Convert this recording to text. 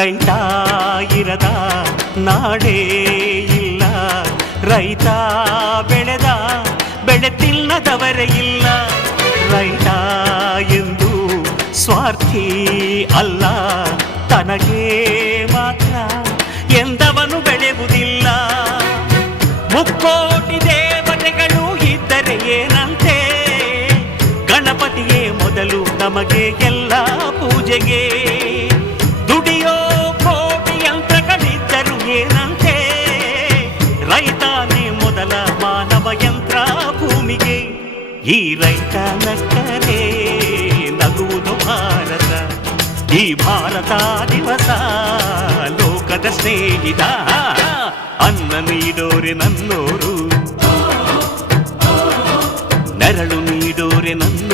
ರೈತ ಇರದ ನಾಡೇ ಇಲ್ಲ, ರೈತ ಬೆಳೆದ ಬೆಳೆ ತಿನ್ನದವರೇ ಇಲ್ಲ. ರೈತ ಎಂದು ಸ್ವಾರ್ಥಿ ಅಲ್ಲ, ತನಗೆ ಮಾತ್ರ ಎಂದವನು ಬೆಳೆಯುವುದಿಲ್ಲ. ಮುಕ್ಕೋಟಿ ದೇವತೆಗಳು ಇದ್ದರೆ ಏನಂತೆ, ಗಣಪತಿಯೇ ಮೊದಲು ನಮಗೆ ಎಲ್ಲ ಪೂಜೆಗೆ. ದುಡಿಯೋ ಕೋಟಿ ಯಂತ್ರಗಳಿದ್ದರು ಏನಂತೆ, ರೈತನೇ ಮೊದಲ ಮಾನವ ಯಂತ್ರ ಭೂಮಿಗೆ. ಈ ರೈತ ನಕ್ಕರೆ ನಗುವುದು ಭಾರತ, ಈ ಭಾರತ ದಿವಸ ಲೋಕದ ಸ್ನೇಹಿತ. ಅನ್ನ ನೀಡೋರೆ ನನ್ನೋರು, ನೆರಳು ನೀಡೋರೆ ನನ್ನ